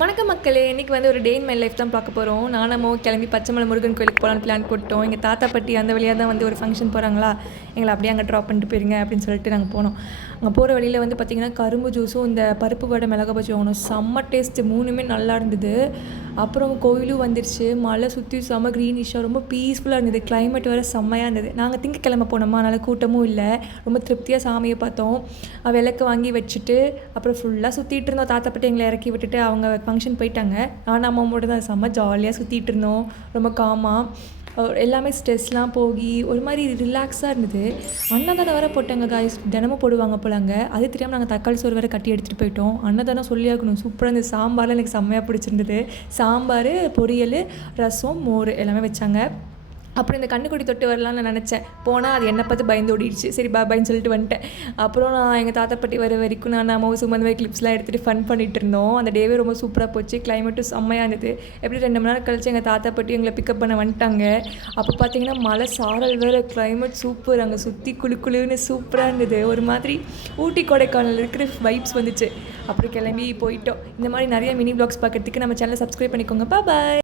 வணக்கம் மக்களே! இன்றைக்கி வந்து ஒரு டே இன் மை லைஃப் தான் பார்க்க போகிறோம். நானும் கிளம்பி பச்சைமலை முருகன் கோயிலுக்கு போகலான்னு பிளான் போட்டோம். எங்கள் தாத்தா பாட்டி அந்த வழியாக தான் வந்து ஒரு ஃபங்க்ஷன் போகிறாங்களா, எங்களை அப்படியே அங்கே ட்ராப் பண்ணிட்டு போயிருங்க அப்படின்னு சொல்லிட்டு நாங்கள் போனோம். அங்கே போகிற வழியில் வந்து பார்த்திங்கன்னா கரும்பு ஜூஸும் இந்த பருப்பு வடை மிளகா பஜ்ஜி வாங்கினோம். செம்ம டேஸ்ட்டு, மூணுமே நல்லா இருந்தது. அப்புறம் கோயிலும் வந்துடுச்சு. மலை சுற்றி செம்ம க்ரீனிஷாக ரொம்ப பீஸ்ஃபுல்லாக இருந்தது. கிளைமேட் வேறு செம்மையாக இருந்தது. நாங்கள் திங்கக்கிழமை போனோமா, அதனால் கூட்டமும் இல்லை. ரொம்ப திருப்தியாக சாமியை பார்த்தோம். விளக்கு வாங்கி வச்சுட்டு அப்புறம் ஃபுல்லாக சுற்றிட்டு இருந்தோம். தாத்தா பாட்டி எங்களை இறக்கி விட்டுட்டு அவங்க ஃபங்க்ஷன் போயிட்டாங்க. நானும் அம்மா மட்டும் தான் செம்ம ஜாலியாக சுற்றிட்டு இருந்தோம். ரொம்ப காமாக எல்லாமே ஸ்ட்ரெஸ்லாம் போகி ஒரு மாதிரி ரிலாக்ஸாக இருந்தது. அன்னதானம் வேறு போட்டாங்க காய்ஸ், தினமும் போடுவாங்க போல் அங்கே. அது தெரியாமல் நாங்கள் தக்காளி சோறு வேறு கட்டி எடுத்துகிட்டு போயிட்டோம். அன்னதானம் சொல்லியாகணும், சூப்பராக இருந்தது. சாம்பார்லாம் எனக்கு செம்மையாக பிடிச்சிருந்தது. சாம்பார், பொரியல், ரசம், மோர் எல்லாமே வச்சாங்க. அப்புறம் இந்த கண்ணுக்குட்டி தொட்டு வரலான்னு நான் நினச்சேன். போனால் அது என்னை பார்த்து பயந்து ஓடிடுச்சு. சரி பாய்ன்னு சொல்லிட்டு வந்துட்டேன். அப்புறம் நான் எங்கள் தாத்தா பாட்டி வர வரைக்கும் நான் அம்மாவும் சும்மா அந்த மாதிரி கிளிப்ஸ்லாம் எடுத்துகிட்டு ஃபன் பண்ணிகிட்டு இருந்தோம். அந்த டேவே ரொம்ப சூப்பராக போச்சு. கிளைமேட்டும் செம்மையாக இருந்தது. எப்படி 2 மணி நேரம் கழிச்சு எங்கள் தாத்தா பாட்டி எங்களை பிக்கப் பண்ண வந்துட்டாங்க. அப்போ பார்த்தீங்கன்னா மலை சாரல் வேறு, கிளைமேட் சூப்பர். அங்கே சுற்றி குளுன்னு சூப்பராக இருந்தது. ஒரு மாதிரி ஊட்டி கொடைக்கானல் இருக்கிற வைப்ஸ் வந்துச்சு. அப்புறம் கிளம்பி போயிட்டோம். இந்த மாதிரி நிறைய மினி வ்ளாக்ஸ் பார்க்குறதுக்கு நம்ம சேனலை சப்ஸ்கிரைப் பண்ணிக்கோங்க. பாய்.